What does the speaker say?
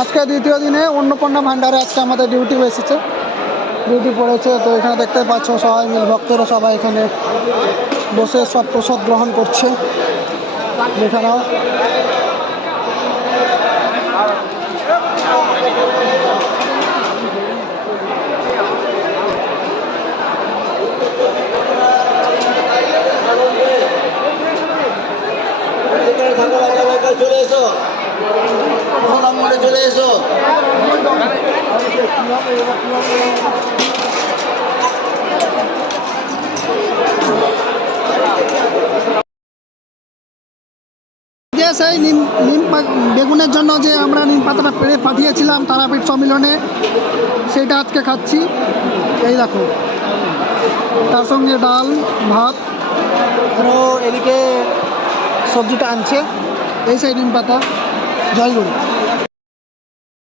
আজকে দ্বিতীয় দিনে অন্নপূর্ণা ভান্ডারে আজকে আমাদের ডিউটি এসেছে, ডিউটি পড়েছে। তো এখানে দেখতে পাচ্ছ সবাই মিল ভক্তরা সবাই এখানে বসে সব প্রসাদ গ্রহণ করছে। দেখে নাও। চলে এসো, চলে এসো। সেই বেগুনের জন্য যে আমরা নিম পাতাটা পেড়ে পাঠিয়েছিলাম তারাপীঠ সম্মিলনে, সেটা আজকে খাচ্ছি। এই দেখো, তার সঙ্গে ডাল ভাত, আরও এদিকে সবজিটা আনছে। এই সেই নিম পাতা, জয়গুরু।